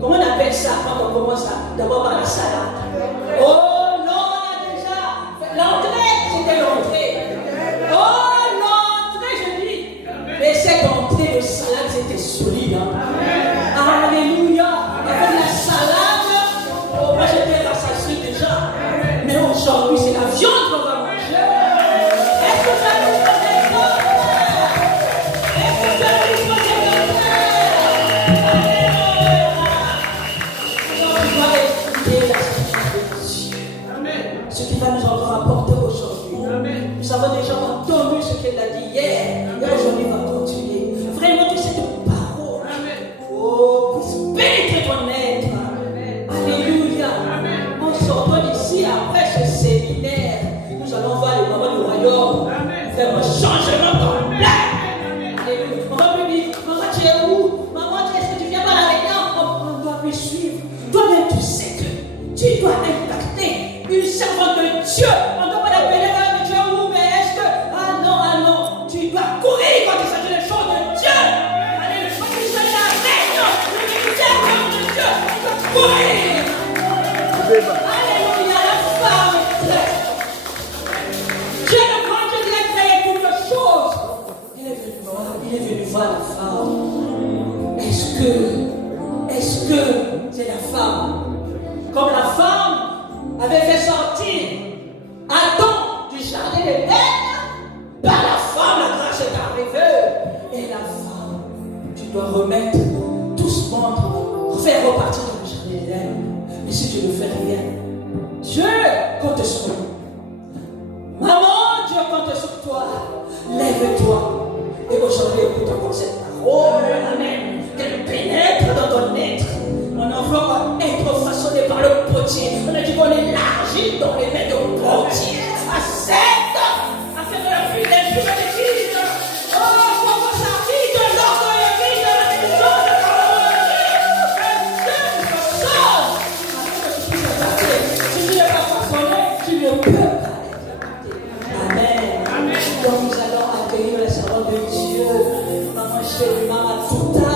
Comment on appelle ça quand on commence d'abord par la salade? Oh non, on a déjà fait ce qu'il va nous encore apporter aujourd'hui. Nous avons déjà entendu ce qu'elle a dit hier, et aujourd'hui il va continuer. Vraiment que cette parole, oh, puisse pénétrer ton être. Alléluia. En sortant d'ici, après ce séminaire, nous allons voir les moments du royaume, faire un changement complet. Alléluia. On va lui dire, maman, tu es où? Maman, est-ce que tu viens par avec moi? On doit lui suivre. Toi-même, tu sais que tu dois impacter une servante de Dieu. On ne doit pas l'appeler là, mais tu es où? Mais est-ce que. Ah non, tu dois courir quand il s'agit des choses de Dieu. Alléluia. Quand il s'agit de la réunion, le ministère de Dieu, tu dois courir. Alléluia, la femme est prête. Dieu le grand Dieu qui a créé toutes choses. Il est venu voir la femme. Est-ce que c'est la femme? Comme la femme avait fait sortir Adam du jardin d'Éden, par la femme, la grâce est arrivée. Et la femme, tu dois remettre doucement, faire repartir dans le jardin d'Éden. Mais si tu ne fais rien, Dieu compte sur nous. Maman, Dieu compte sur toi. Lève-toi. Et aujourd'hui, écoute encore cette parole. Amen. Qu'elle pénètre dans ton être. Mon enfant va être façonné par le potier. On a dit qu'on élargit dans les mains de potier. Accepte. Afin de la fuite des jours de Christ. Oh, comment ça vit de l'orgueil, vit de la maison de la si tu n'es pas façonné, tu ne peux pas être. Amen. Donc nous allons accueillir les servants de Dieu. Maman chérie, maman Touta.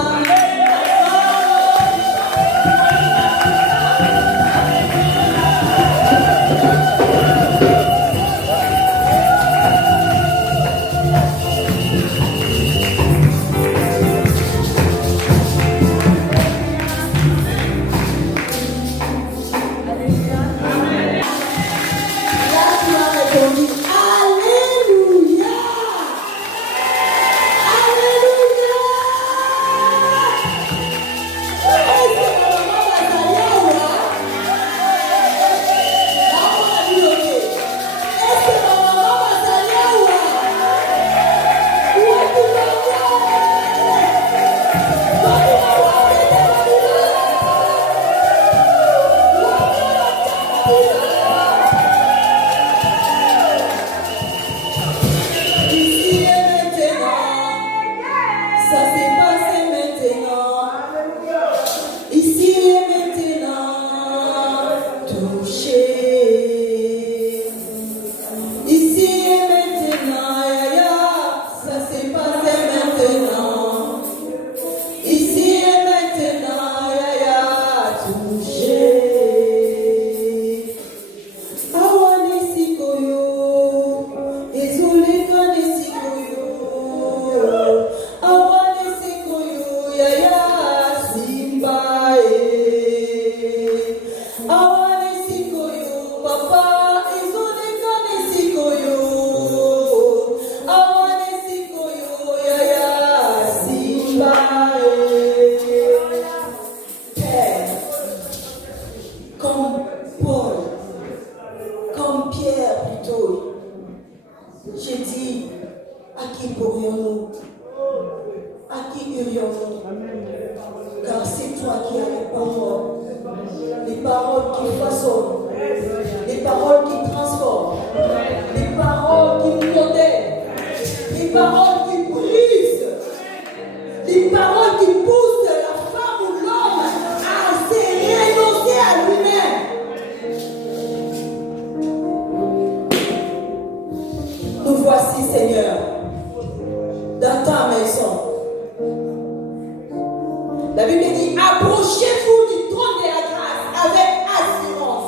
La Bible dit, approchez-vous du trône de la grâce avec assurance.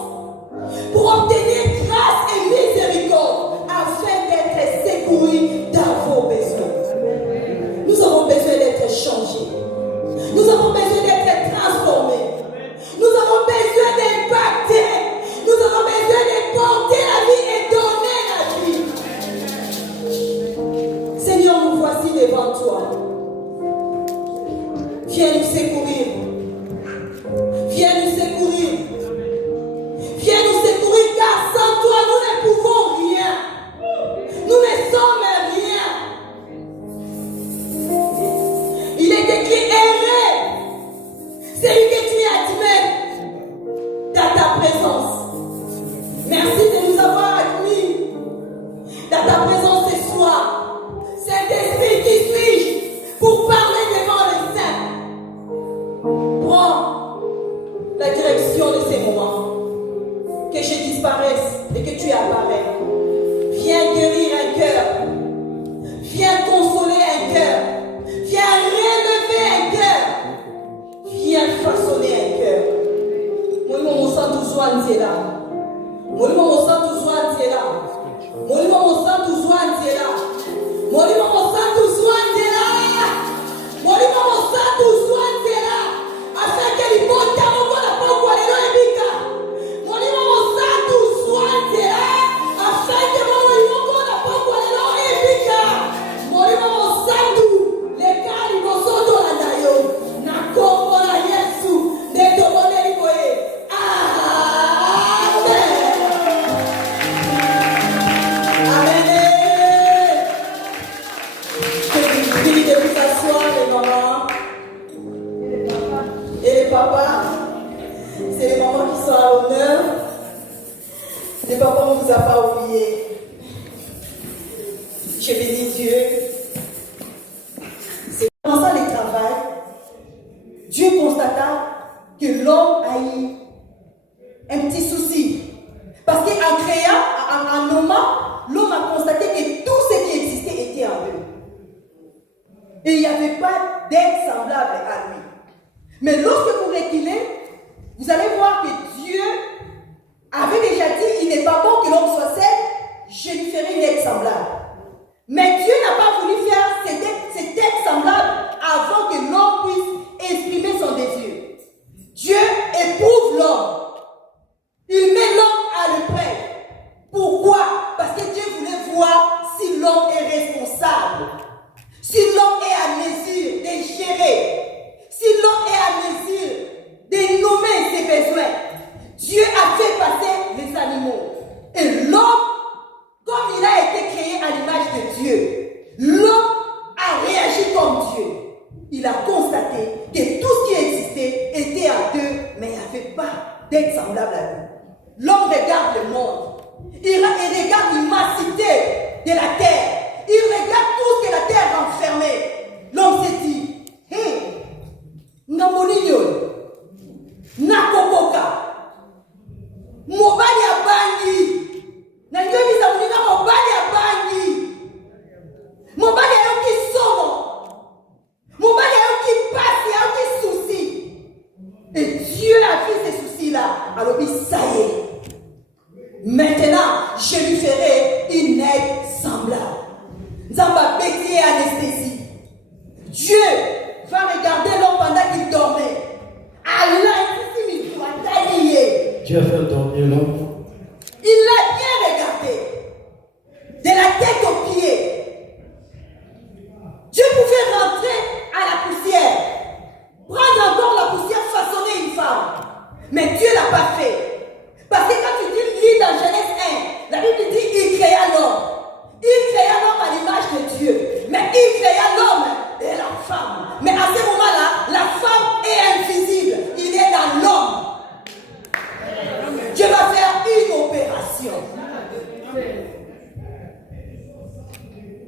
Et il n'y avait pas d'être semblable à lui. Mais lorsque vous reculez, vous allez voir que Dieu avait déjà dit, il n'est pas bon que l'homme soit seul, je lui ferai une être semblable. Mais Dieu n'a pas voulu faire cette être semblable avant que l'homme puisse exprimer son désir. Dieu éprouve l'homme. Il met l'homme à l'épreuve. Pourquoi? Parce que Dieu voulait voir si l'homme est responsable. Si l'homme est à mesure de gérer. Si l'homme est à mesure de nommer ses besoins. Dieu a fait passer les animaux. Et l'homme, comme il a été créé à l'image de Dieu, l'homme a réagi comme Dieu. Il a constaté que tout ce qui existait était à deux, mais il n'y avait pas d'être semblable à lui. L'homme regarde le monde. Il regarde l'immensité de la terre. Il regarde tout ce que la terre renfermait. L'homme s'est dit, hé, Namoninyo, Nakokoka, Mobali ya bangi, Nanyomi Zamunika Mobali ya bangi, Mobali ya yoki somo, Mobali ya yoki passe, ya yoki souci. Et Dieu a vu ces soucis-là. Alors il ça y est. Maintenant, je lui ferai une aide semblable. Zamba béquille anesthésie. Dieu va regarder l'homme pendant qu'il dormait. Allah, Dieu a fait dormir l'homme. Il l'a bien regardé. De la tête aux pieds. Dieu pouvait rentrer à la poussière. Prendre encore la poussière, façonner une femme. Mais Dieu ne l'a pas fait. Parce que quand tu lis dans Genèse 1, la Bible dit il créa l'homme. Il créa l'homme à l'image de Dieu. Mais il créa l'homme et la femme. Mais à ce moment-là, la femme est invisible. Il est dans l'homme. Dieu va faire une opération.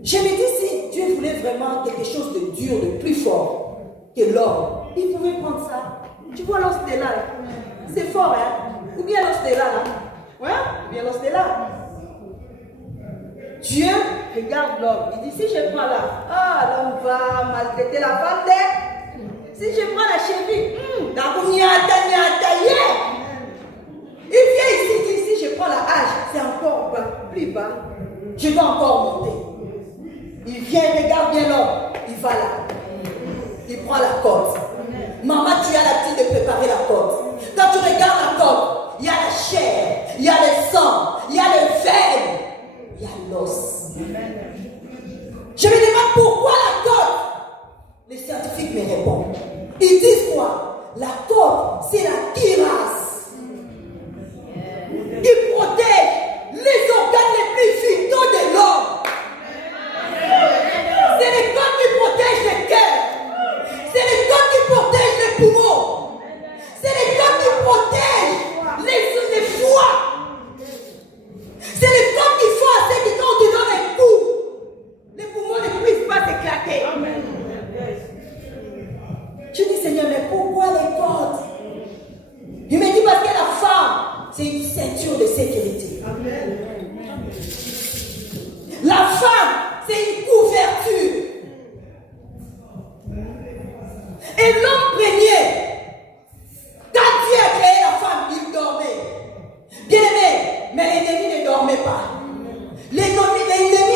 Je me dis, si Dieu voulait vraiment quelque chose de dur, de plus fort que l'homme, il pouvait prendre ça. Tu vois l'os de là. C'est fort, hein? Ou bien l'os de là. Ouais? Ou bien l'os de là. Dieu regarde l'homme. Il dit, si je prends là, l'homme va maltraiter la femme d'elle. Si je prends la cheville, il vient ici, il dit, si je prends la hache, c'est encore bas, plus bas. Je dois encore monter. Il vient, regarde bien l'homme. Il va là. Il prend la corde. Maman, tu as l'habitude de préparer la corde. Quand tu regardes la corde, il y a la chair, il y a le sang, il y a le veine, il y a l'os. Je me demande pourquoi la corde. Les scientifiques me répondent. Ils disent quoi? La corde, c'est la cuirasse qui protège les organes les plus vitaux de l'homme. C'est les cordes qui protègent le cœur. C'est les cordes qui protègent les poumons. C'est les cordes qui protègent les foies. C'est les cordes qui font à ceux qui, quand tu donnes un coup, les poumons ne puissent pas s'éclater. Je dis, Seigneur, mais pourquoi les cordes? Il me dit parce que la femme, c'est une ceinture de sécurité. La femme, c'est une couverture. Et l'homme premier, quand Dieu a créé la femme, il dormait. Bien aimé, mais l'ennemi ne dormait pas. L'ennemi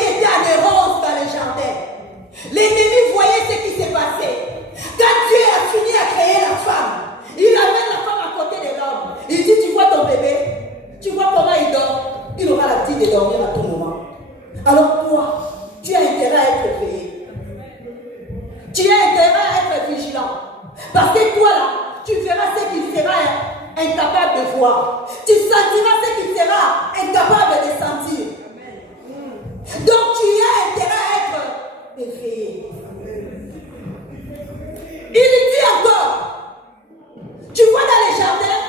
était en errance dans le jardin. L'ennemi voyait ce qui s'est passé. Quand Dieu a fini à créer la femme, il amène la femme à côté de l'homme. Il dit, tu vois ton bébé? Tu vois comment il dort? Il aura la petite de dormir à tout moment. Alors toi, tu as intérêt à être éveillé. Tu as intérêt à être vigilant. Parce que toi là, tu verras ce qu'il sera incapable de voir. Tu sentiras ce qu'il sera incapable de sentir. Donc tu as intérêt à être éveillé. Il dit encore, tu vois dans les jardins,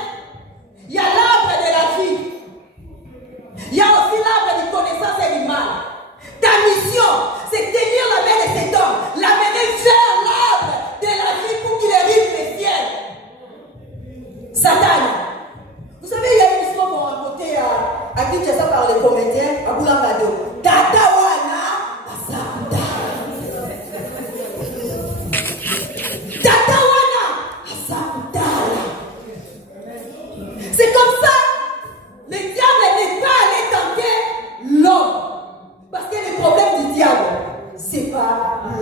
il y a l'arbre de la vie. Il y a aussi l'arbre de connaissance et du mal.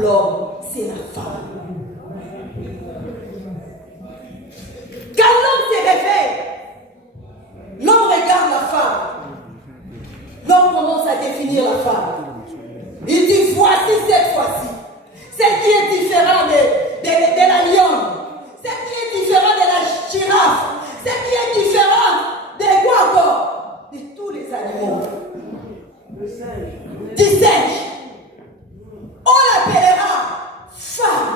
l'homme, c'est la femme. Quand l'homme se réveille, l'homme regarde la femme. L'homme commence à définir la femme. Il dit, voici cette fois-ci. Celle qui est différente de la lionne. Celle qui est différente de la girafe. Celle qui est différente de quoi encore? De tous les animaux. Du singe. On l'appellera femme.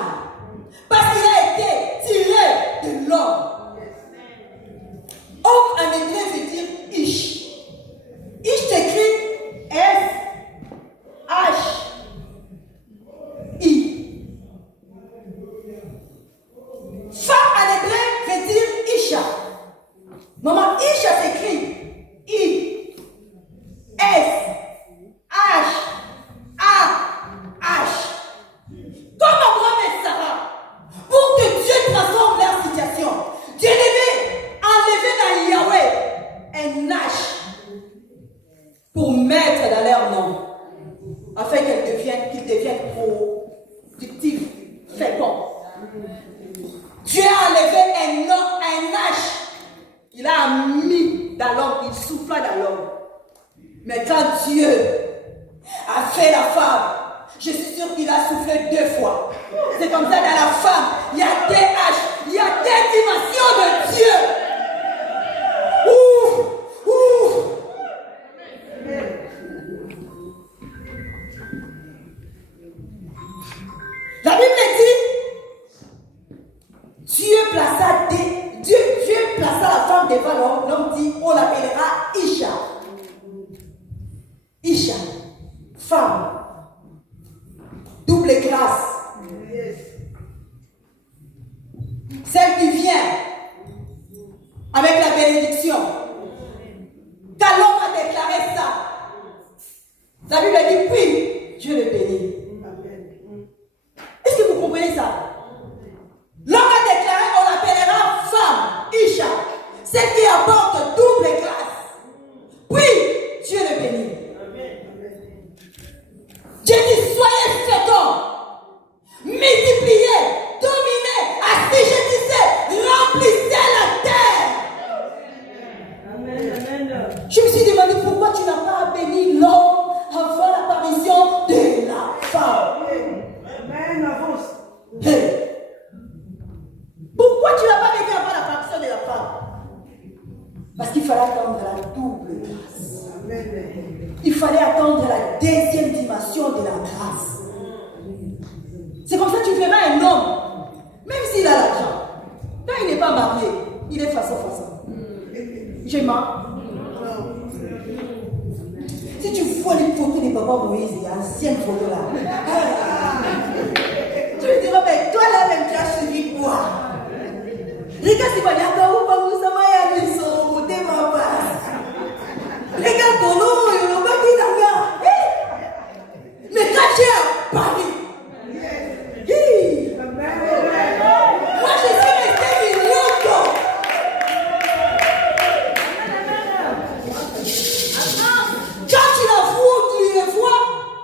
Parce qu'il a été tiré de l'homme. Homme en hébreu veut dire ish. Ish s'écrit S-H-I. Femme en hébreu veut dire Isha. Maman, Isha s'écrit I-S-H-A-H. Comme Abraham et Sarah, pour que Dieu transforme leur situation, Dieu devait enlever dans Yahweh un H pour mettre dans leur nom, afin qu'ils deviennent productifs, féconds. Dieu a enlevé un H, il a mis dans l'homme, il souffla dans l'homme. Mais quand Dieu a fait la femme, je suis sûr qu'il a soufflé 2 fois. C'est comme ça dans la femme, il y a des H, il y a des dimensions de Dieu. Ouf, ouf. La Bible dit, Dieu plaça la femme devant l'homme. L'homme dit, on l'appellera Isha. Isha, femme, double grâce. Celle qui vient avec la bénédiction. Quand l'homme a déclaré ça, la Bible dit, puis Dieu le bénit. Est-ce que vous comprenez ça? L'homme a déclaré, on l'appellera femme, Isha, celle qui apporte double grâce. Puis Dieu le bénit. Dieu dit, soyez féconds, multipliez, dominez, assujettissez, remplissez la terre. Je me suis demandé pourquoi tu n'as pas béni l'homme avant l'apparition de la femme. Hey. Pourquoi tu n'as pas béni avant l'apparition de la femme? Parce qu'il fallait attendre la double grâce. Il fallait attendre la deuxième dimension de la grâce. C'est comme ça que tu verras un homme, même s'il a l'argent, quand il n'est pas marié, il est façon. Je mens. Si tu vois les photos de Papa Moïse, il y a ancienne photo là. Tu me diras, mais toi là même tu as suivi quoi? Regarde si vous regarde ton nom, mais quand tu es à Paris, moi je suis resté Milongo. Quand tu le vois,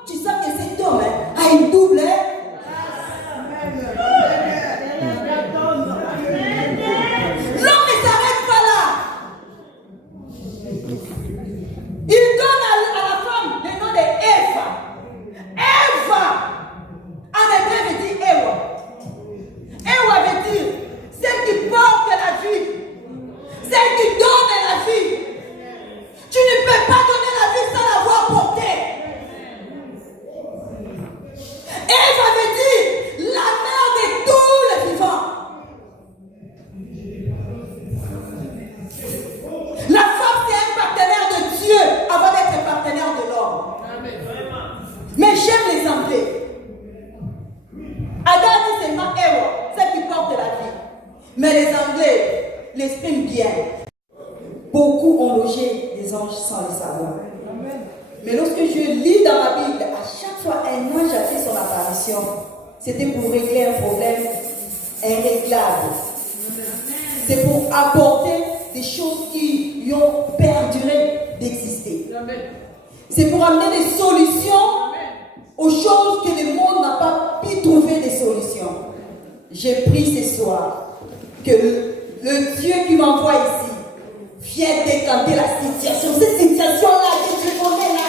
tu sais que cet homme a une double. L'homme ne s'arrête pas là. Il donne à la femme le nom de Eva. Eva, en hébreu veut dire Ewa. Ewa veut dire celle qui porte la vie, celle qui donne la vie. Tu ne peux pas donner la vie sans l'avoir portée. Eva veut dire la mère de tous les vivants. La femme, c'est un partenaire de Dieu avant d'être un partenaire de l'homme. Mais j'aime les Anglais. Adam dit seulement Ewa, celle qui porte la vie. Mais les Anglais l'expriment bien. Beaucoup ont logé des anges sans le savoir. Mais lorsque je lis dans ma Bible, à chaque fois un ange a fait son apparition, c'était pour régler un problème irréglable. C'est pour apporter des choses qui y ont perduré d'exister. C'est pour amener des solutions aux choses que le monde n'a pas pu trouver des solutions. J'ai pris ce soir que le Dieu qui m'envoie ici vienne décanter la situation. Cette situation-là que tu connais là.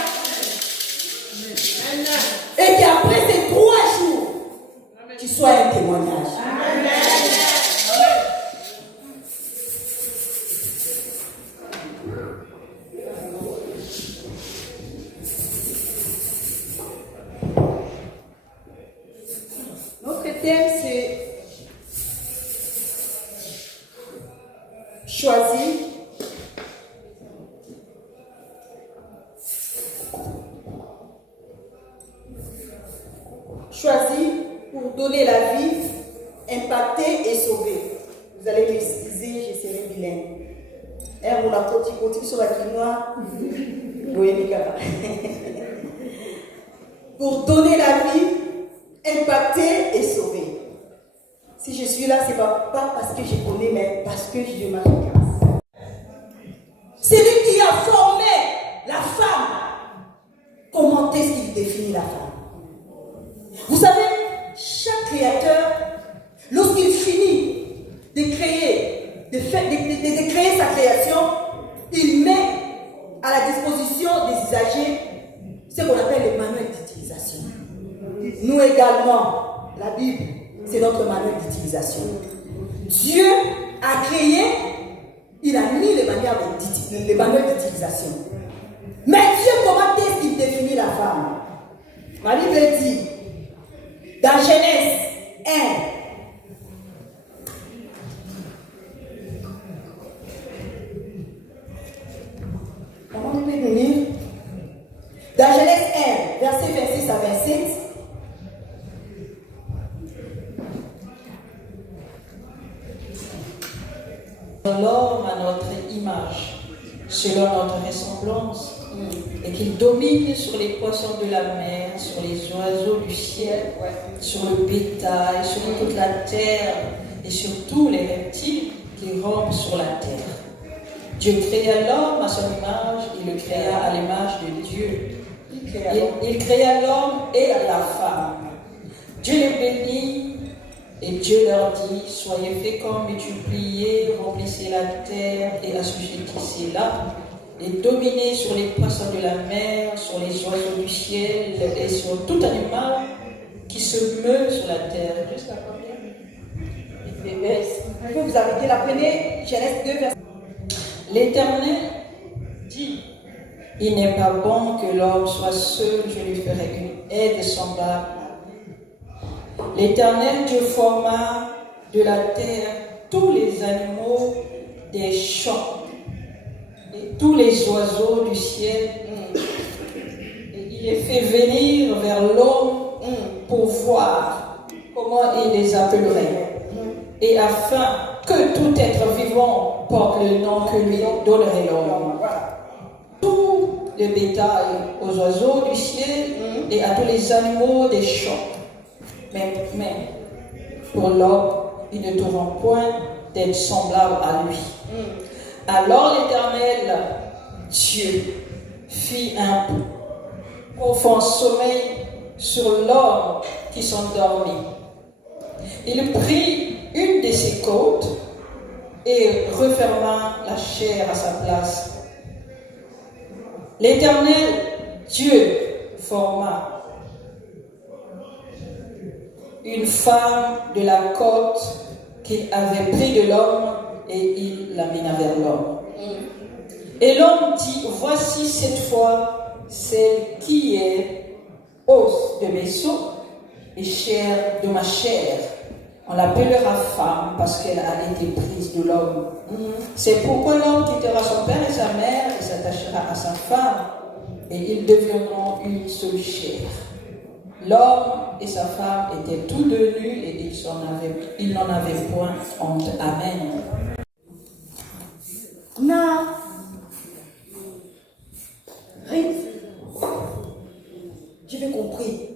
Et qu'après ces 3 jours, tu sois un témoignage. Amen. Notre thème, c'est choisir. Choisir pour donner la vie, impacter et sauver. Vous allez m'excuser, je serai bilingue. On a continue sur la quinoa. Pour donner la vie, impacter et sauver. Si je suis là, ce n'est pas parce que je connais, mais parce que je m'en grâce. C'est lui qui a formé la femme. Comment est-ce qu'il définit la femme? Vous savez, chaque créateur, lorsqu'il finit de créer, de créer sa création, il met à la disposition des usagers ce qu'on appelle les manuels d'utilisation. Nous également, la Bible, c'est notre manuel d'utilisation. Dieu a créé, il a mis les manuels d'utilisation. Mais Dieu, comment est-ce qu'il définit la femme? Ma Bible dit, dans Genèse 1, comment on peut nous lire? Dans Genèse 1, verset 26 à 27, l'homme à notre image, selon notre ressemblance, et qu'il domine sur les poissons de la mer, sur les oiseaux du ciel, sur le bétail, sur toute la terre, et sur tous les reptiles qui rampent sur la terre. Dieu créa l'homme à son image, il le créa à l'image de Dieu. Il créa l'homme et la femme. Dieu les bénit et Dieu leur dit, soyez féconds, multipliez, remplissez la terre et assujettissez-la, et dominez sur les poissons de la mer, sur les oiseaux du ciel et sur tout animal qui se meut sur la terre. Jusqu'à combien? Vous avez dit la première, Genèse 2, verset. L'Éternel dit, il n'est pas bon que l'homme soit seul, je lui ferai une aide semblable. L'Éternel Dieu forma de la terre tous les animaux des champs et tous les oiseaux du ciel. Et il les fait venir vers l'homme pour voir comment il les appellerait. Et afin que tout être vivant porte le nom que lui donnerait l'homme. Tout le bétail aux oiseaux du ciel et à tous les animaux des champs. Mais pour l'homme, ils ne trouveront point d'être semblable à lui. Alors l'Éternel, Dieu, fit un profond sommeil sur l'homme qui s'endormit. Il prit une de ses côtes et referma la chair à sa place. L'Éternel, Dieu, forma une femme de la côte qu'il avait pris de l'homme et il l'amena vers l'homme. Et l'homme dit, voici cette fois celle qui est os de mes os et chair de ma chair. On l'appellera femme parce qu'elle a été prise de l'homme. C'est pourquoi l'homme quittera son père et sa mère et s'attachera à sa femme et ils deviendront une seule chair. L'homme et sa femme étaient tous deux nus et ils n'en avaient point honte. Amen. Non. Je vais compris.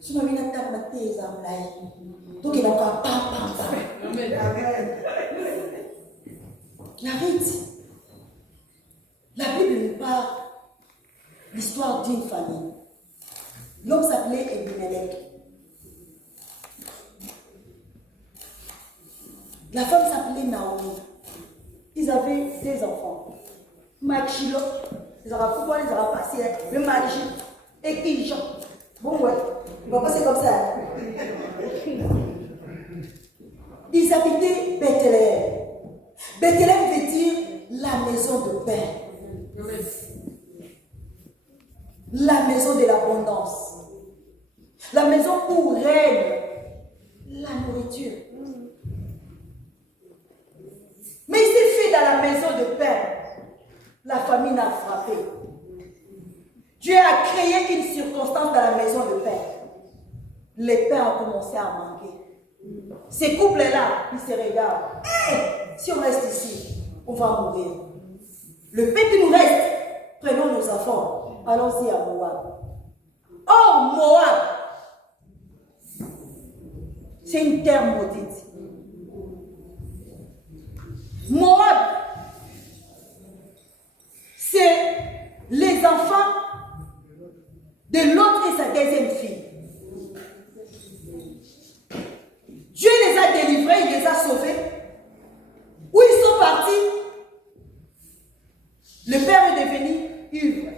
Si je vais donc il n'a pas la Bible n'est pas l'histoire d'une famille. L'homme s'appelait Ebimelech. La femme s'appelait Naomi. Ils avaient des enfants. Machilo, ils avaient passé, le Machi, et Kijan. Bon, ouais, il va passer comme ça. Ils habitaient Bethléem. Bethléem veut dire la maison de paix. La maison de l'abondance. La maison où règne la nourriture. Mais il s'est fait dans la maison de paix. La famine a frappé. Dieu a créé une circonstance dans la maison de paix. Les pères ont commencé à manquer. Ces couples-là, ils se regardent. Si on reste ici, on va mourir. Le peu qui nous reste, prenons nos enfants. Allons-y à Moab. Oh, Moab! C'est une terre maudite. Moab, c'est les enfants de l'autre et sa deuxième fille. Dieu les a délivrés, il les a sauvés. Où ils sont partis, le père est devenu ivre.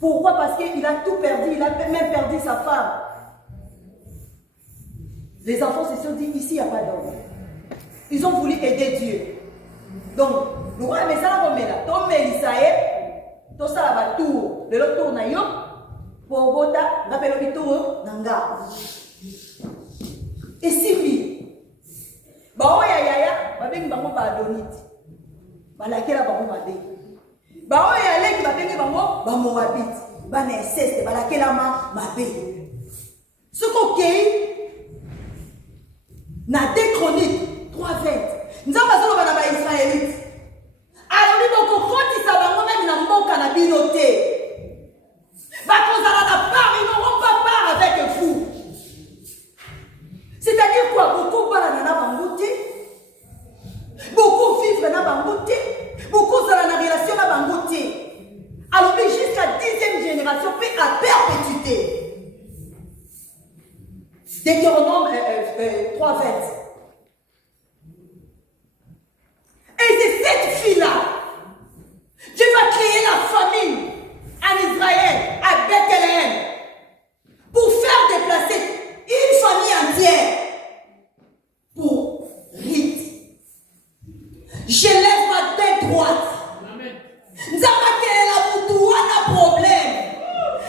Pourquoi? Parce qu'il a tout perdu, il a même perdu sa femme. Les enfants se sont dit, ici il n'y a pas d'homme. Ils ont voulu aider Dieu. Donc, nous avons mis ça comme là. Donc, Mélissaïe, tout ça va tour. Le lot tour na yo. Pour vota, rappelons le tour nanga. Et Sylvie, bah oh ya ya ya, bah ben bah moi bah donite, bah laquelle bah moi bah ben, bah oh ya ya qui bah ben bah moi bah moi habite, bah n'inceste, bah laquelle ma ben. Ce qu'on na des chroniques 3:20. Nous avons besoin de la Israélite. Alors nous donc faut que ça va même na mboka na binoté. Bah quand ça la part, ils n'auront pas part avec vous. C'est-à-dire quoi? Beaucoup parlent dans Bangouti, beaucoup vivent dans Bangouti, beaucoup sont dans la relation dans Bangouti. Alors jusqu'à 10e génération, puis à perpétuité. Deutéronome 3:20. Et c'est cette fille-là, Dieu va créer la famine en Israël, à Bethléem, pour faire déplacer une famille entière pour rite. Je lève ma tête droite. Nous avons quel la boudoua n'a problème.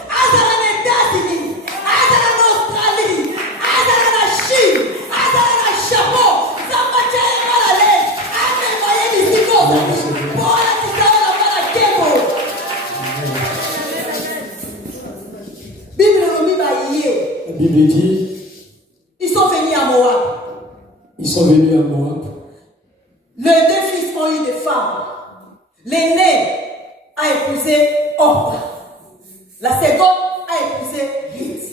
Azala les États-Unis, Azala l'Australie, Azala la Chine, Azala la Japon. Nous avons quel la lèvre. Azala moyen d'ici comme pour la titane la Kemo. Bible nomi baïe. La Bible dit. Ils sont venus à Moab. Ils sont venus à Moab. Les deux fils ont eu des femmes. L'aîné a épousé Orpa. La seconde a épousé Ruth.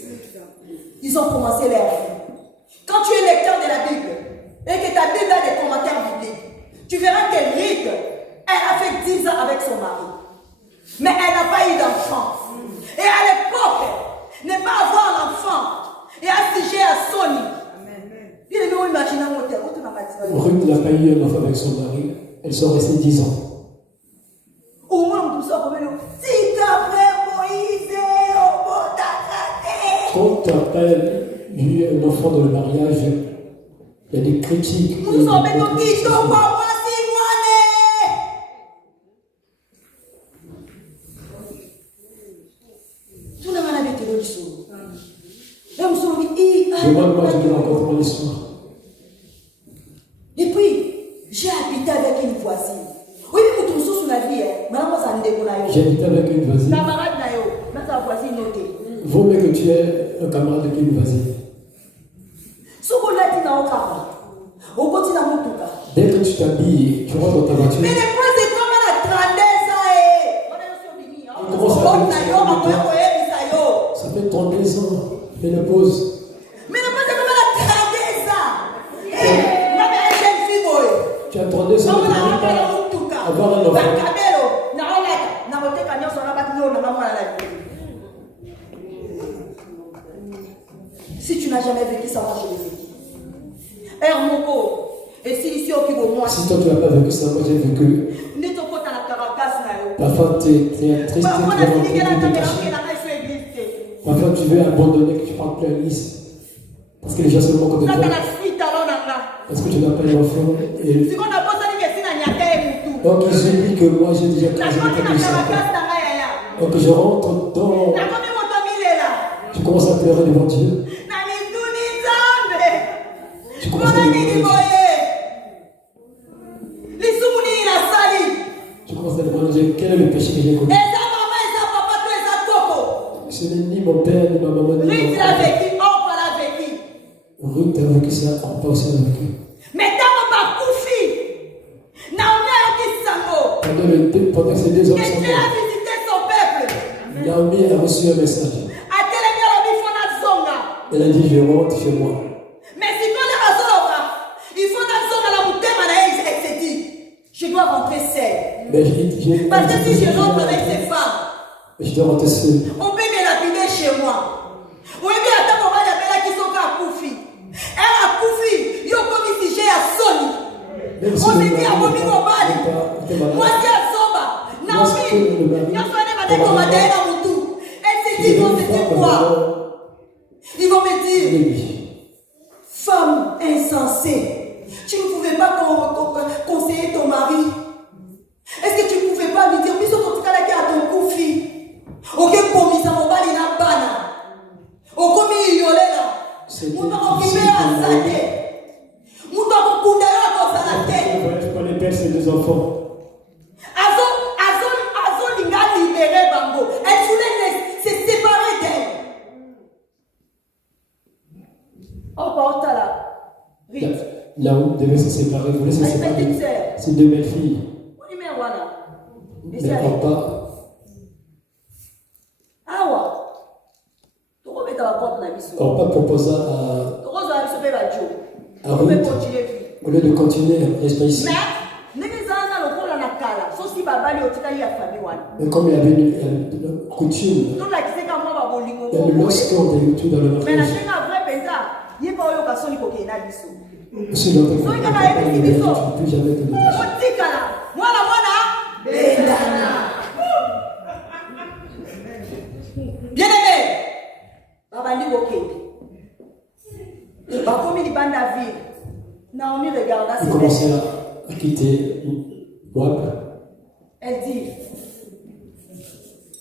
Ils ont commencé leur vie. Quand tu es lecteur de la Bible et que ta Bible a des commentaires bibliques, tu verras que Ruth, elle a fait 10 ans avec son mari. Mais elle n'a pas eu d'enfant. Et à l'époque, ne pas avoir l'enfant et assiégé à Sony. Ruth n'a pas eu un enfant avec son mari. Elles sont restées 10 ans. Au moins, tout ça, si ta frère Moïse, Quand tu n'as pas eu un enfant dans le mariage, il y a des critiques. nous sommes qui sont pas moi, si moi, tout le monde avait été le sourd. Demande-moi, je te raconte mon histoire. Et puis, j'ai habité avec une voisine. Oui, mais pour tout ça, sur la vie, madame, ça ne déconne pas. J'ai habité avec une voisine. Camarade, là, ta voisine, notée. Vaut mieux que tu aies un camarade avec une voisine. Ce qu'on a dit dans le cas, on continue à mon cas. Dès que tu t'habilles, tu rentres dans ta voiture. Mais les princes, c'est comme à 32 ans. Ça fait 32 ans. Ménopause. Mais le prince, c'est comme à 32 ans. Tu as 32 ans. Tu n'arrives pas à avoir un enfant. n'as jamais vécu ça, moi je l'ai vécu. Hermoko, et si ici au Kibo, moi. Si toi tu n'as pas vécu ça, moi j'ai vécu. Parfois tu es triste, tu es parfois tu veux abandonner, que tu parles plus à l'église. Parce que les gens se moquent de toi. Parce que tu n'as pas d'enfant. Donc j'ai dit que moi j'ai déjà casé le donc je rentre dans. Je commence à pleurer devant Dieu. Je commence à demander. Je commence à demander quel est le péché que j'ai commis. Ce n'est ni mon père, ni ma maman, ni mon père. Ruth a vécu ça, on peut aussi a vécu. Pendant que ces deux hommes sont morts, Naomi a reçu un message. Elle a dit, je rentre chez moi. Je dois rentrer seule. Parce que si je rentre avec ces femmes, je dois rentrer seule. On peut me lapider chez moi. Oui, mais attends, on va l'appeler qui sont à Koufi. Elle a Koufi, yo comme si j'ai à Sony. On s'est dit à Bobi Mobali. Moi, c'est à Soba. Naomi, yo soigné ma tête comme ma tête à Moutou. Elle s'est dit, bon, c'était quoi? Ils vont me dire, femme insensée, tu ne pouvais pas conseiller ton mari. Est-ce que tu ne pouvais pas lui dire, puis sur ton cas là qui a ton Koufi? Ok, pomisa mobali na bana. Okomi yolela. Muto okibera sate. Muto okundela ko salate. Pour les pères, c'est deux enfants. Azo linga libéré bango. Elle voulait se séparer d'elle. Oh, pas là. Là où devait se séparer, voulait se séparer. C'est deux belles filles. Mais papa. Papa proposa à Ruth, au lieu de continuer, rester ici. Mais comme il avait une coutume, lorsqu'on est tout dans le mariage, si l'on ne peut plus jamais te donner. Bien-aimé, Babali Woke. Bakomi di banda ville. Naomi regarda ses Il commençait à quitter Moab. Elle dit,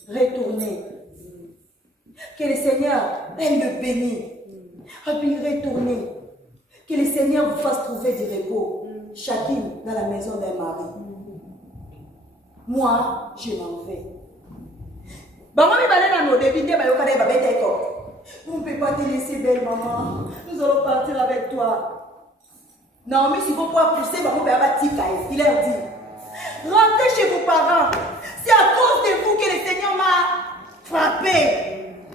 retournez. Que le Seigneur, elle le bénit. Et puis retournez. Que le Seigneur vous fasse trouver du repos. Chacune dans la maison d'un mari. Moi, je m'en vais. On ne peut pas te laisser belle, maman. Nous allons partir avec toi. Naomi, si vous pouvez pousser, il leur dit, rentrez chez vos parents. C'est à cause de vous que le Seigneur m'a frappé.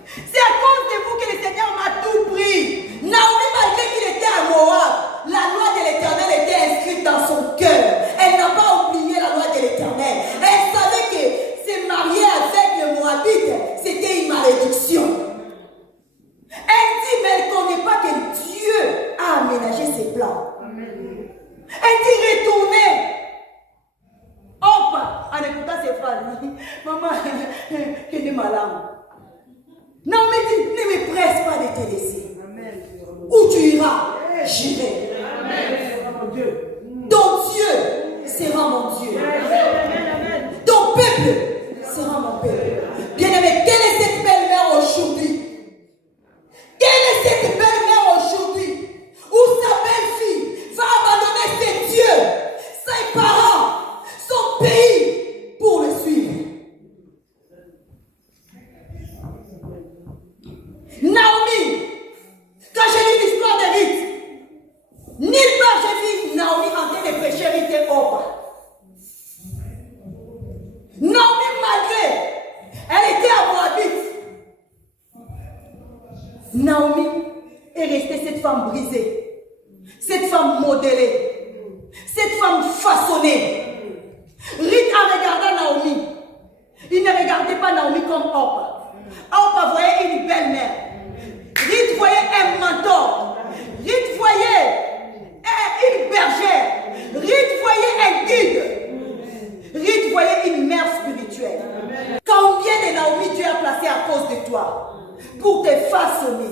C'est à cause de vous que le Seigneur m'a tout pris. Naomi, malgré qu'il était à Moab, la loi de l'Éternel était inscrite dans son cœur. Elle n'a pas oublié la loi de l'Éternel. Elle savait que se marier avec le Moabite, c'était une malédiction. Elle dit, mais elle ne connaît pas que Dieu a aménagé ses plans. Elle dit, retournez. Hop, en écoutant ces phrases, maman, qu'elle est malade. Non, mais dis, ne me presse pas de te laisser. Où tu iras, j'irai. Ton Dieu sera mon Dieu. Ton peuple sera mon peuple. Bien-aimé, quelle est cette belle-mère aujourd'hui? Quelle est cette belle-mère aujourd'hui où sa belle-fille va abandonner ses dieux, ses parents, son pays pour le suivre? Naomi, quand j'ai lu l'histoire de Ruth, nulle part j'ai vu Naomi en train de prêcher Ruth et Orpa. Naomi, malgré, elle était à Moabite. Naomi est restée cette femme brisée, cette femme modélée, cette femme façonnée. Ruth a regardé Naomi. Il ne regardait pas Naomi comme Orpa. Orpa voyait une belle-mère. Ruth Ruth voyait un mentor. Ruth voyait une bergère. Ruth voyait un guide. Ruth voyait une mère spirituelle. Combien de Naomi Dieu a placé à cause de toi pour te façonner?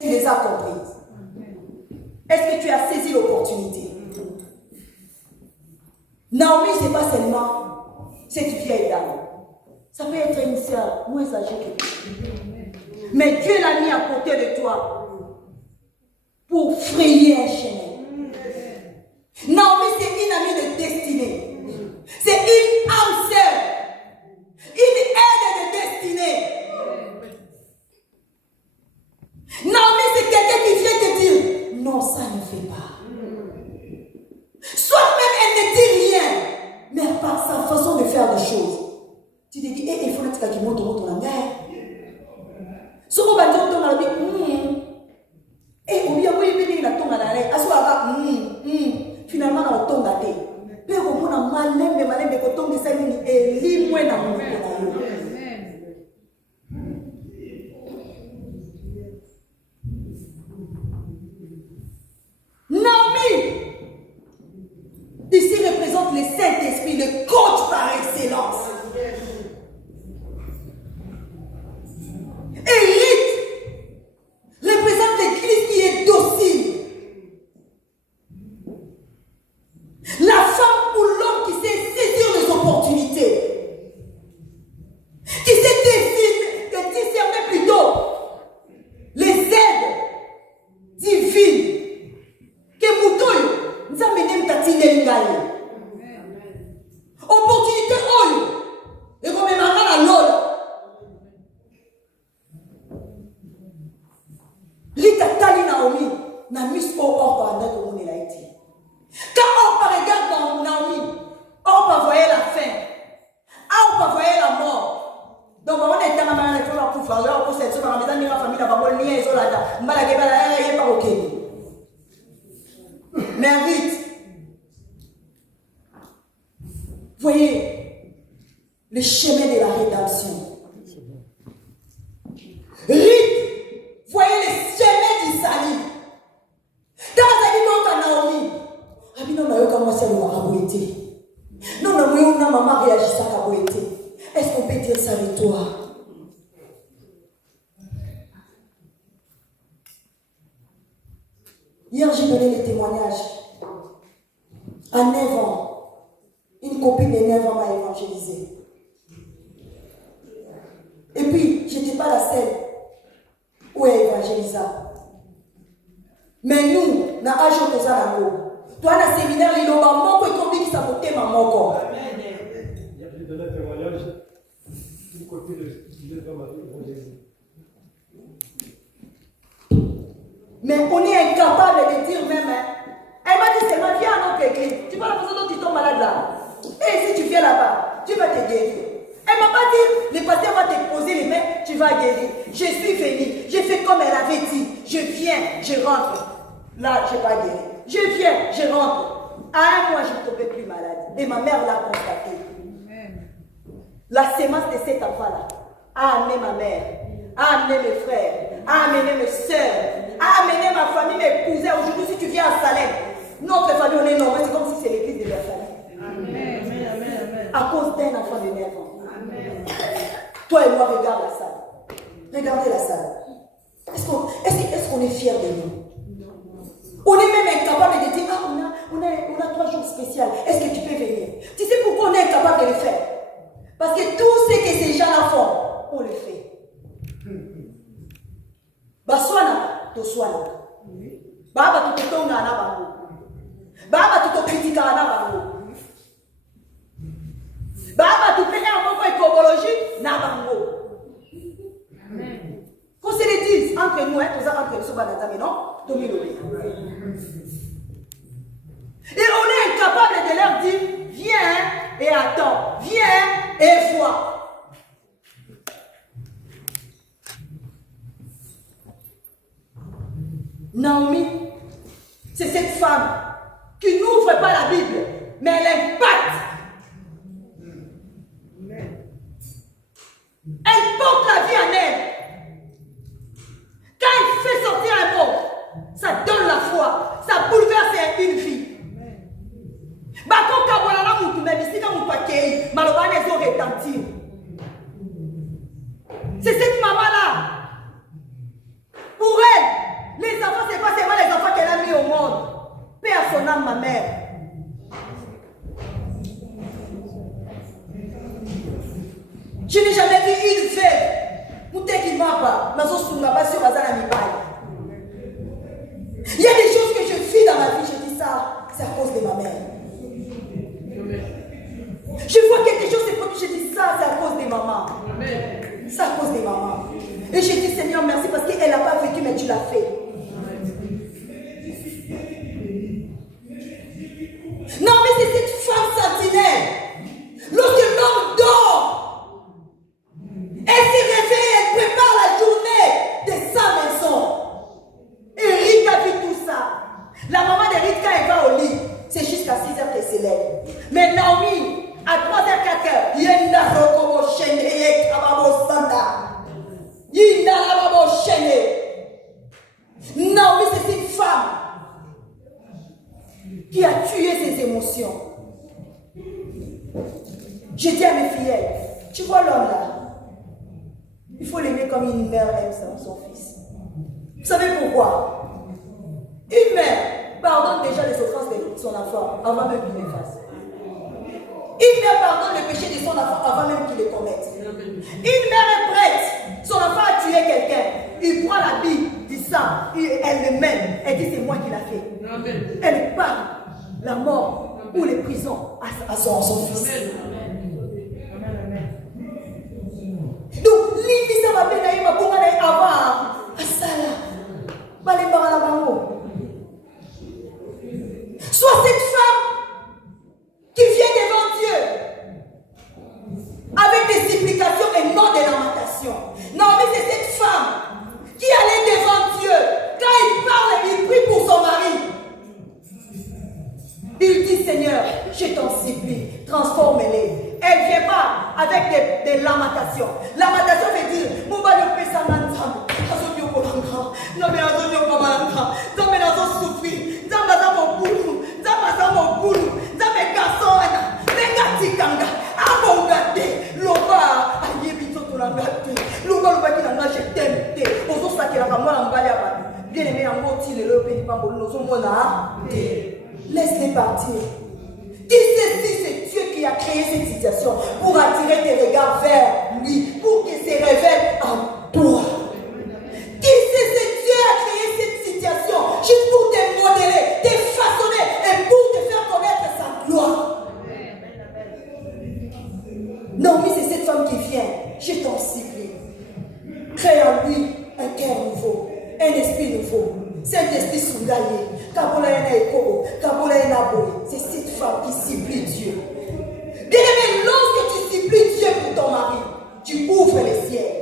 Tu les as comprises. Est-ce que tu as saisi l'opportunité? Naomi, ce n'est pas seulement cette vieille dame. Ça peut être une sœur moins âgée que toi. Mais Dieu l'a mis à côté de toi pour frayer un chemin. Naomi, c'est une amie de destinée. C'est une âme sœur. Une aide de destinée. Naomi, c'est quelqu'un qui vient te dire, non, ça ne fait pas. Soit même elle ne dit rien, mais par sa façon de faire des choses. Tu te dis, il faut que tu montes ton langage. Ce qu'on va dire, on va dire, et on vient, oui, il a ton langage. Finalement, on a ton langage. Mais on a mal, mais quand on dit ça, et lis-moi dans mon langage. Naomi, ici représente le Saint-Esprit, le coach par excellence. Et Ruth représente l'Église qui est docile. La femme ou l'homme qui sait saisir les opportunités. Qui sait discerner plutôt les aides divines. Que Moutoyo nous amène tatine ngai. Opportunité oyo. Et comme la lol. Rita Tali Naomi n'a mis au hors pendant que mon a été. Quand on regarde dans Naomi, on va voir la fin. On va voir la mort. Donc on est dans la main de la pouvoir. On peut se dans la maison de la famille, la famille, lien, isolada. Malgré la il est pas ok. Mais Ruth, voyez le chemin de la rédemption. Ruth, voyez le chemin du salut. Dans la vie de Naomi, Abino n'a eu commencé à nous abouiter. Non, non, non, non, maman réagit à abouiter. Est-ce qu'on peut dire ça de toi? Hier, j'ai donné le témoignage. À 9 ans, une copine de 9 ans m'a évangélisé. Et puis, je n'étais pas la seule où elle évangélisa. Mais nous, dans l'âge où nous avons, toi, dans le séminaire, il y a un moment où il y a un moment. J'ai donné un témoignage d'une copine de 9 ans m'a évangélisé. Mais on est incapable de dire même, elle m'a dit seulement viens à notre église. Tu vois la façon dont tu tombes malade là. Et si tu viens là-bas, tu vas te guérir. Elle ne m'a pas dit, le pasteur va te poser les mains, tu vas guérir. Je suis venue, j'ai fait comme elle avait dit. Je viens, je rentre. Là, je n'ai pas guéri. Je viens, je rentre. À un mois, je ne tombais plus malade. Et ma mère l'a constaté. La sémence de cet enfant-là a amené ma mère, a amené mes frères, a amené mes soeurs, a amené ma famille, mes cousins. Aujourd'hui, si tu viens à Salem, notre famille, on est nombreux, c'est comme si c'est l'église de la famille. Amen. À cause d'un enfant de 9 ans. Amen. Toi et moi, regarde la salle. Regardez la salle. Est-ce qu'on est fiers de nous? On est même incapable de dire, on a 3 jours spéciaux. Est-ce que tu peux venir? Tu sais pourquoi on est incapable de le faire? Parce que tout ce que ces gens-là font, on le fait. Baswana, to swana. Baba tu tonga na bango. Baba tu kritika na bango. Baba tu fais un mot écologie na bango. Amen. Qu'on se le dise entre nous, tous entre nous, mais non, et on est incapable de leur dire viens et attends, viens et vois. Naomi, c'est cette femme qui n'ouvre pas la Bible, mais elle impacte. Elle porte la vie en elle. Quand elle fait sortir une veuve. Vous t'es qui m'a pas, mais on se pas sur Bazana Mibaï. Il y a des choses que je vis dans ma vie, je dis ça, c'est à cause de ma mère. Je vois quelque chose, je dis ça, c'est à cause de maman. C'est à cause de maman. Et je dis Seigneur, merci parce qu'elle n'a pas vécu, mais tu l'as fait. Non, mais c'est cette femme sentinelle. Lorsque l'homme dort, elle se réveille, elle prépare la journée de sa maison. Et Rita vit tout ça. La maman de Rita, quand elle va au lit, c'est jusqu'à 6h qu'elle se lève. Mais Naomi, à 3h, 4h, il y a une rokobo chaîne et kababo sanda. Il y a une rokobo chaîne. Naomi, c'est une femme qui a tué ses émotions. Je dis à mes filles, tu vois l'homme là, il faut l'aimer comme une mère aime son fils. Vous savez pourquoi? Une mère pardonne déjà les offenses de son enfant avant même qu'il les fasse. Une mère pardonne le péché de son enfant avant même qu'il les commette. Une mère est prête, son enfant a tué quelqu'un, il prend la bille du sang, elle le mène, elle dit c'est moi qui l'a fait. Elle parle la mort ou les prisons à son fils. Donc, l'Église va bien avant à ça là. Soit cette femme qui vient devant Dieu avec des supplications et non des lamentations. Non, mais c'est cette femme qui allait devant Dieu. Quand il parle, il prie pour son mari. Il dit Seigneur, je t'en supplie, transforme-les. Elle ne vient pas avec des lamentations. Lamentation veut dire, mon va le faire ça maintenant. Non, mais on ne pas mal. Non, mais on souffrir. Non, mais on mon boulot. Non, mais on mon boulot. Non, mais garçon, mais gatikanga. Ah, mon gâté. Loba, aïe, bito, tu l'as gâté. Loba, qui l'a gâté, je t'aime. On se fait que la maman en va y bien aimé en mot, il est le pays, pas bon, nous sommes là. Laisse-les partir. Dis ceci, c'est Dieu qui a créé cette situation pour attirer tes regards vers lui, pour qu'il se révèle en toi. Dis c'est Dieu a créé cette situation juste pour te modeler, te façonner et pour te faire connaître sa gloire. Non, mais c'est cette femme qui vient. Je t'en supplie. Crée en lui un cœur nouveau, un esprit nouveau. Saint-Esprit Sungaye, Kabola Eko, Kabola Enabo. C'est cette femme qui supplie Dieu. Bien-aimé, lorsque tu supplies Dieu pour ton mari, tu ouvres les ciels.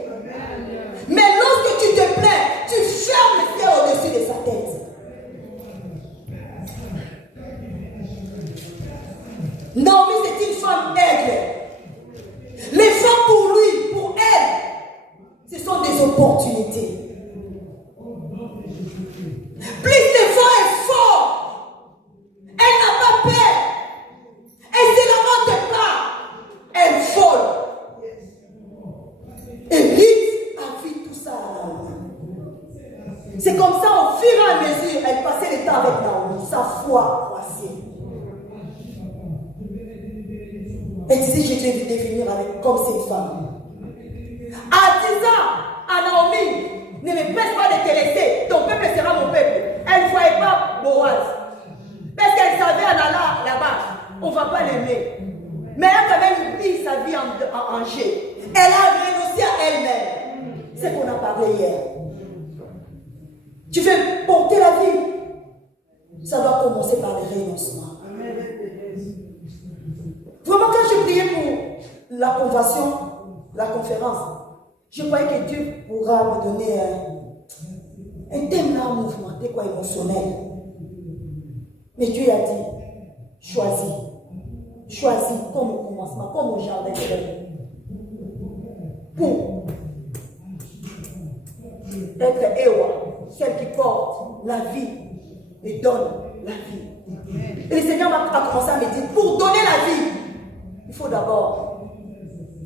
Mais lorsque tu te plains, tu fermes les ciels au-dessus de sa tête. Non, mais c'est une femme aigle. Les femmes pour lui, pour elle, ce sont des opportunités. Plus le vent est fort, elle n'a pas peur. Elle ne se lamente pas. Elle vole. Et Ruth a vu tout ça à Naomi. C'est comme ça, au fur et à mesure, elle passait le temps avec Naomi. Sa foi croissait. Elle disait, je vais devenir comme cette femme. En disant à Naomi, ne me presse pas de te laisser, ton peuple sera mon peuple. Elle ne voyait pas Boaz. Parce qu'elle savait en allant là-bas, on ne va pas l'aimer. Mais elle a quand même mis sa vie en jeu. Elle a renoncé à elle-même. C'est ce qu'on a parlé hier. Tu veux porter la vie, ça doit commencer par le renoncement. Vraiment, quand j'ai prié pour la convention, la conférence, je croyais que Dieu pourra me donner un thème là mouvementé, quoi, émotionnel. Mais Dieu a dit, choisis. Choisis comme au commencement, comme au jardin d'Éden. Pour être Ewa, celle qui porte la vie et donne la vie. Et le Seigneur a commencé à me dire, pour donner la vie, il faut d'abord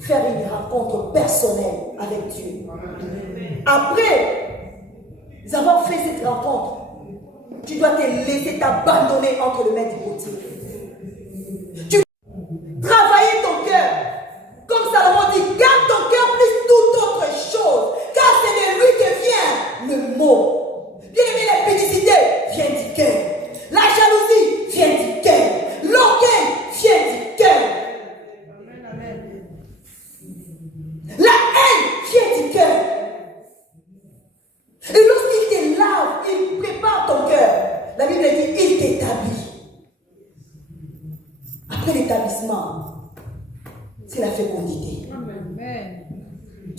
faire une rencontre personnelle avec Dieu. Après avoir fait cette rencontre, tu dois te laisser t'abandonner entre les mains du potier. Tu dois travailler ton cœur. Comme Salomon dit, garde ton cœur plus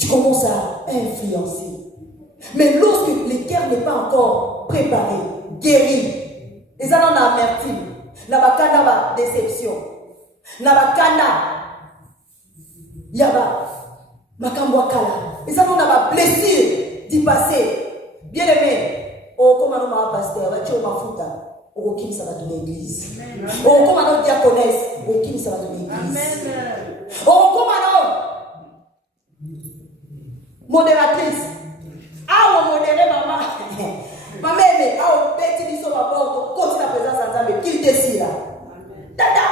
tu commences à influencer. Mais lorsque le cœur n'est pas encore préparé, guéri, et ça dans l'amertume, la bakana ba déception, la bakana yaba makambo kala, et ça dans la blessure d'y passer. Bien aimé, oh comme on m'a pasteur, tu m'as foutu, oh qui ça va de l'église, oh comme on diaconesse, oh qui ça va de l'église, oh comme on modératrice, ah on modéré maman, maman mais ah on bêtit biso ma porte, continue la présence en Dieu, qu'il décide là, tata,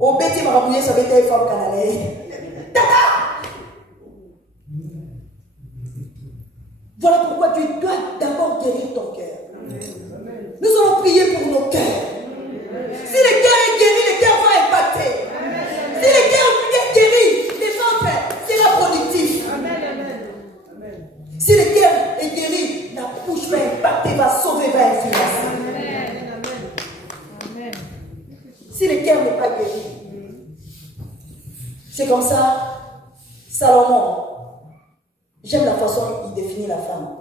on bêtit ma rabouillée sur les téléphones canalais, tata. Voilà pourquoi tu dois d'abord guérir ton cœur. Nous allons prier pour nos cœurs. Si le cœur est guéri, le cœur va impacter. Si le cœur est guéri, les gens sera productif. Si le cœur est guéri, la bouche va impacter, va sauver, va influencer. Si le cœur n'est pas guéri, c'est comme ça, Salomon. J'aime la façon dont il définit la femme.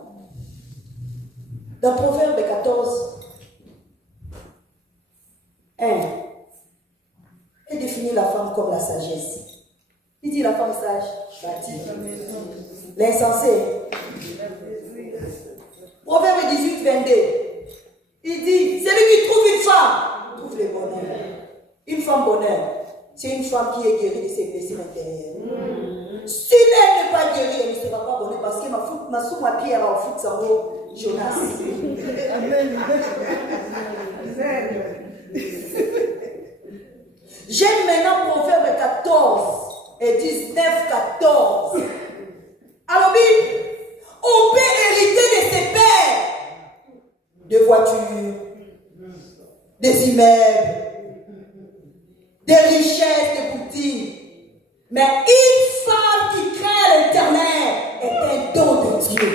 Dans Proverbe 14, 1, il définit la femme comme la sagesse. Il dit la femme sage bâtit. L'insensé. Proverbe 18, 22. Il dit, celui qui trouve une femme, trouve le bonheur. Une femme bonheur, c'est une femme qui est guérie de ses blessures intérieures. Si elle n'est pas guérie, elle ne sera pas bonne parce que ma sous ma pierre va au foot ça Jonas. Amen. J'aime maintenant Proverbe 14 et 19, 14. Alors oui, on peut hériter de ses pères, de voitures, des immeubles, des richesses, des boutiques. Mais une femme qui craint l'Éternel est un don de Dieu.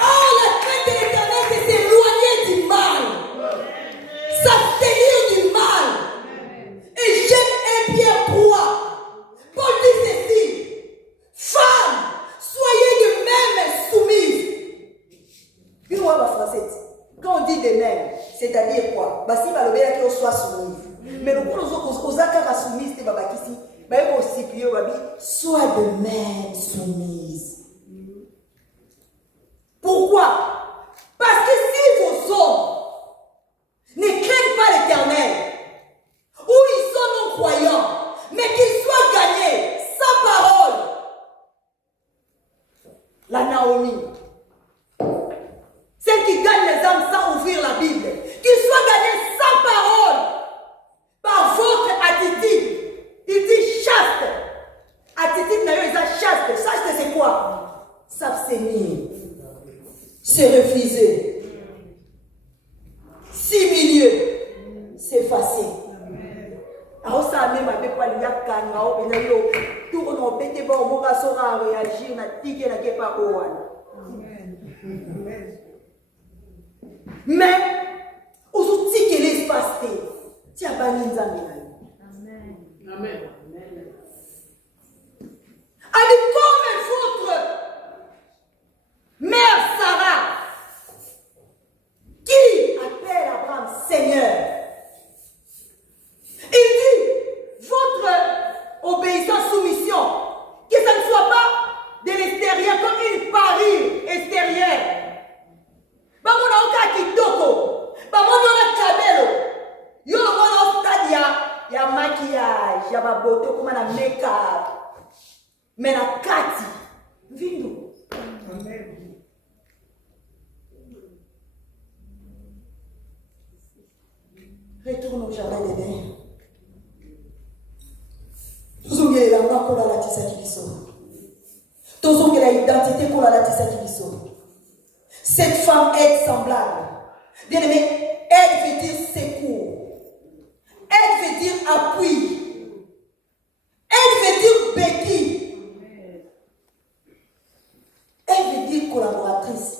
Oh, la crainte de l'Éternel, c'est s'éloigner du mal, s'abstenir du mal. Et j'aime 1 Pierre 3. Paul dit ceci: femmes, soyez de même soumises. Puis moi, ma française, quand on dit de même, c'est-à-dire quoi? Bah, si ma lobé qu'on soit soumise. Mais le coup, aux accords soumises, c'est pas ici. Mais aussi, puis sois de même soumise. Pourquoi? Parce que si vos hommes ne craignent pas l'Éternel, ou ils sont non-croyants, mais qu'ils soient gagnés sans parole, la Naomi, celle qui gagne les âmes sans ouvrir la Bible, qu'ils soient gagnés sans parole, par votre attitude. Il dit chaste. Attitude n'a eu chaste. Chaste c'est quoi? S'abstenir. Se refuser. S'humilier. S'effacer. Alors ça même avec quoi il y a quand on a tout on a pété bon on va saura réagir na tige na kepa owana. Mais aux outils que l'espace tu as banni Nzambe. Amen. Amen. Avec comme votre mère Sarah qui appelle Abraham Seigneur. Il dit votre obéissance, soumission, que ça ne soit pas de l'extérieur comme une parure extérieure. Bamona oka kitoko, bamona na kabelo. Yo mona stade ya maquillage, ya ba beauté comme na make-up. Mais la kati vindo. Amen. Retourne au jardin d'Éden. Tozongela la main pour la latissa qui biso. Tozongela l'identité pour la latissa qui biso. Cette femme est semblable. Bien aimé, aide veut dire secours. Aide veut dire appui. Aide veut dire béquille. Elle veut dire collaboratrice.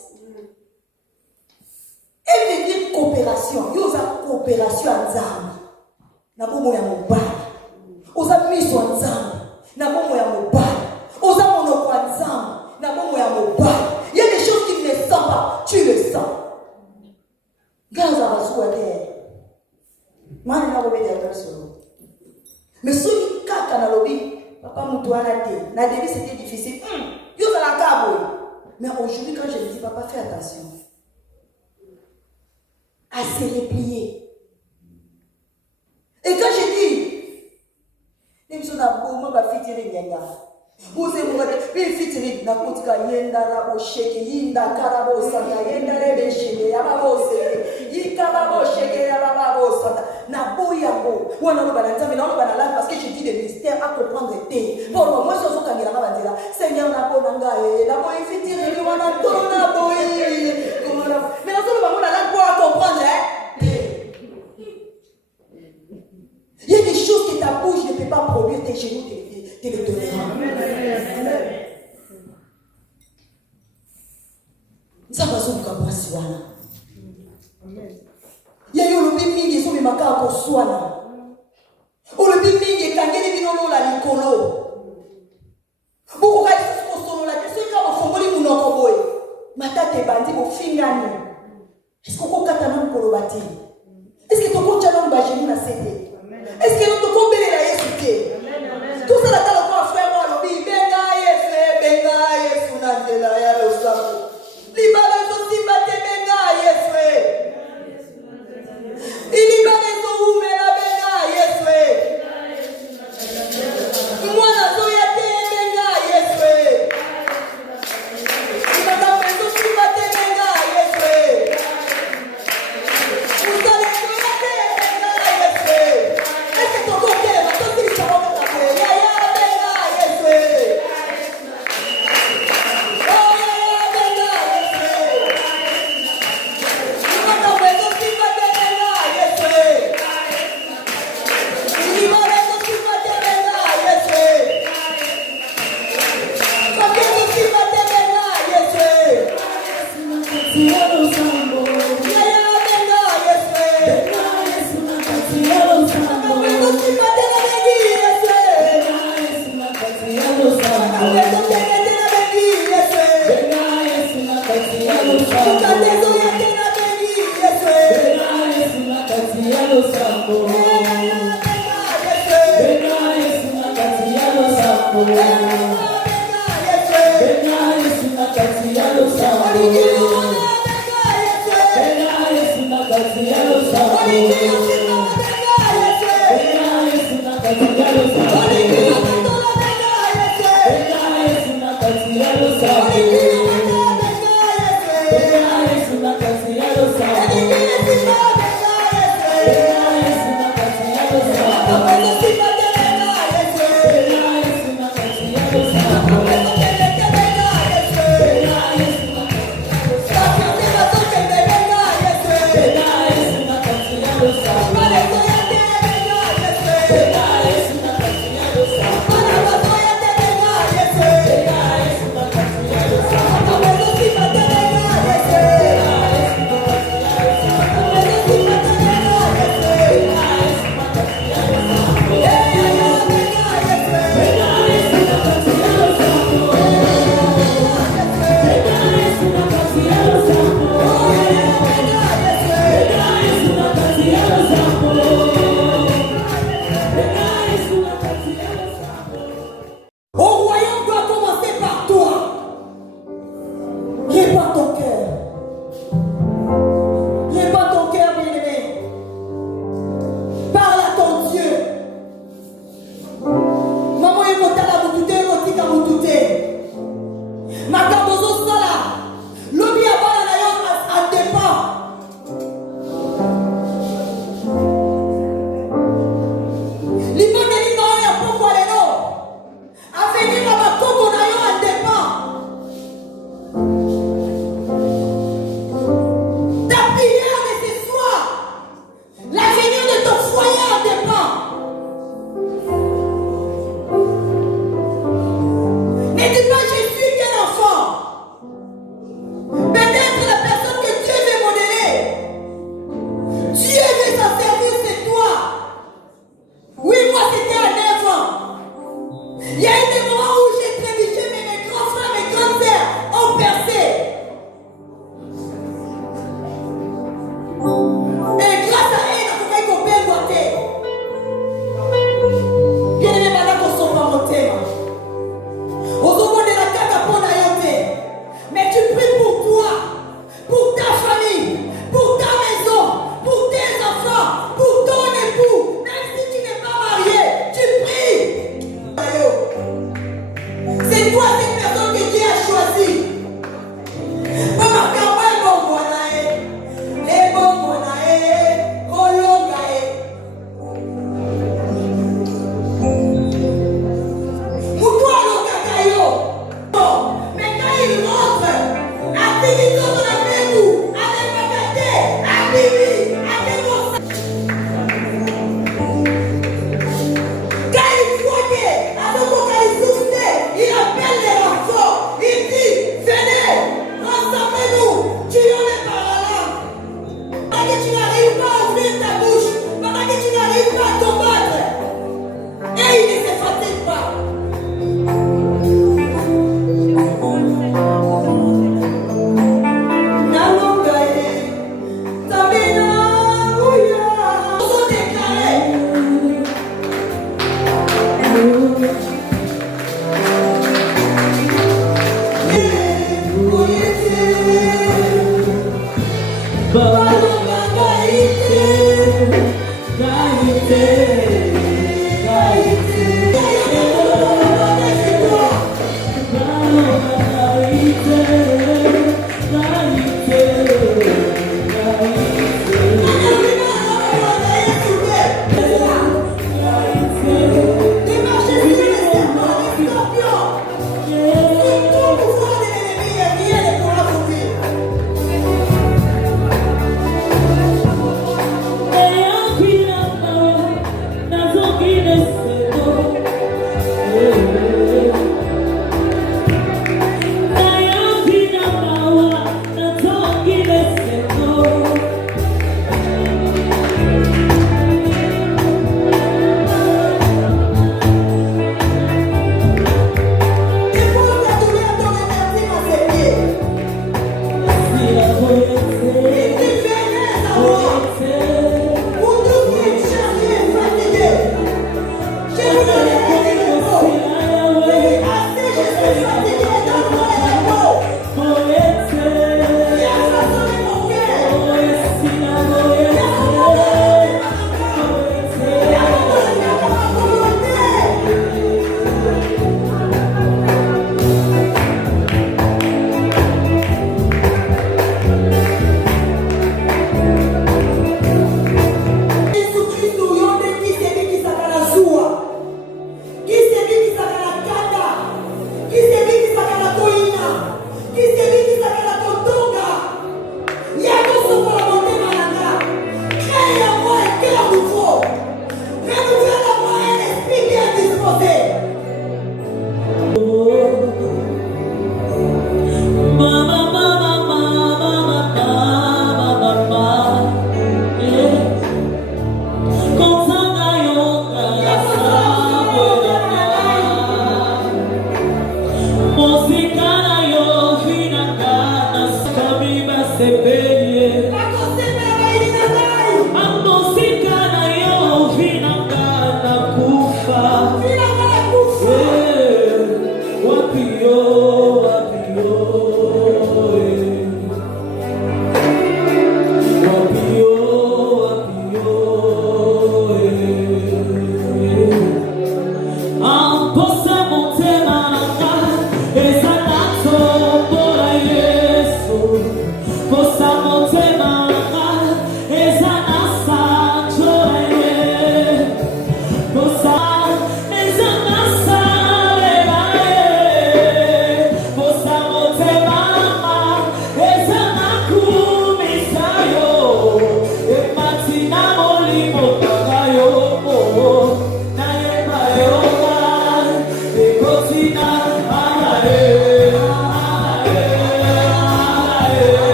Elle veut dire coopération. Il y a coopération ensemble. Na bomo ya mobali. Oza miso ensemble. Na bomo ya La début, c'était difficile. Mais aujourd'hui, quand je me dis, papa, fais attention. À se replier. Et quand je dis, les gens n'ont pas fait tirer les gars. Vous avez fait tirer la côte yenda rabo sheke yinda karabo sanga yenda rebe sheke yababo seke yikababo sheke yababo sanga na boyabo wana no bana nzambe na no bana la parce que je dis des mystères à comprendre té bon moi je faut kangela ka bandira Seigneur na bona ngae na boy fait tirer le wana tona boy comment là mais na solo bango na la pour comprendre il y a des choses que ta bouche ne peut pas produire, tes genoux te le donneront. Ça va se faire. Il y a eu le biming qui sont les macaques pour soi. Ou le biming qui est kangé de binolo la nicolo. Beaucoup de choses sont là. Qu'est-ce que vous faites pour nous envoyer? Matate bandi au fingani. Est-ce qu'on peut kataman kolobati? Est-ce que tu peux changer ma genou na cédé? Est-ce que nous pouvons bénir la Jésus? Tout ça, là, on fait moi, le benga Yesu, Nandela, ya le sapo. Libérez aussi, bate benga Yesu. Il libère tout, mais la benga Yesu. Moi, la soyate benga Yesu. Madame, tout bate benga Yesu. Vous allez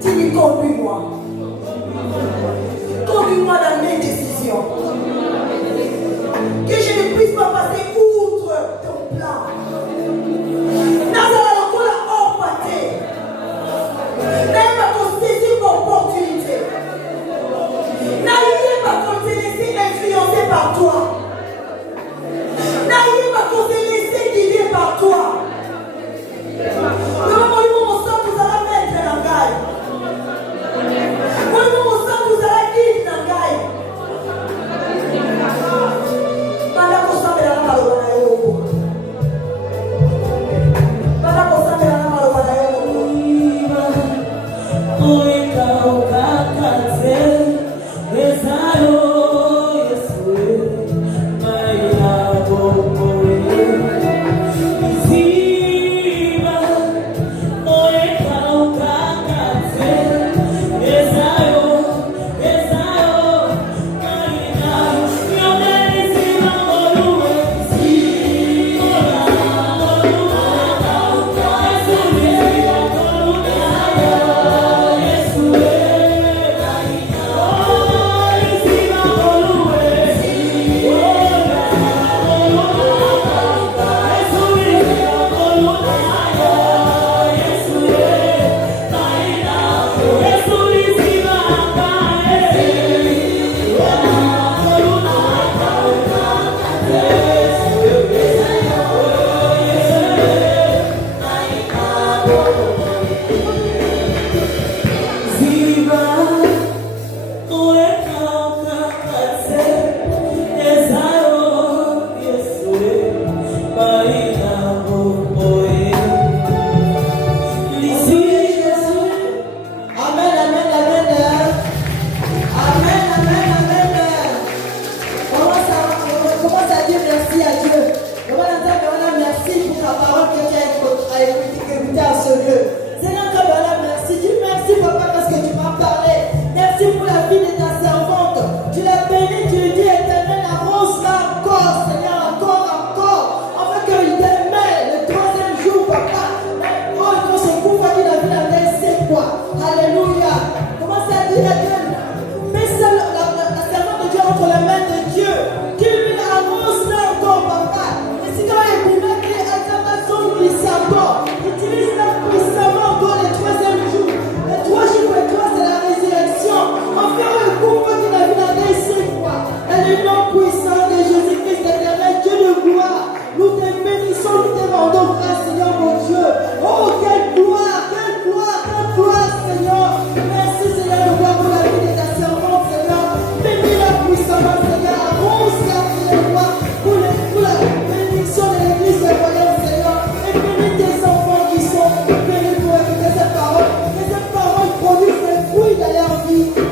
Dis-lui, conduis-moi. Conduis-moi dans mes décisions. Que je ne puisse pas passer outre ton plan. Nazala lokola hors pâté. N'aime pas qu'on saisit l'opportunité. N'ayez pas qu'on te laisse influencer par toi. N'ayez pas qu'on te laisse guider par toi. Le moment où mon sang vous allez mettre dans la gaille. Le moment où mon sang vous allez guider dans la gaille. Pendant qu'on s'en met dans la malle,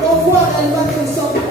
On voit réellement qu'ils sont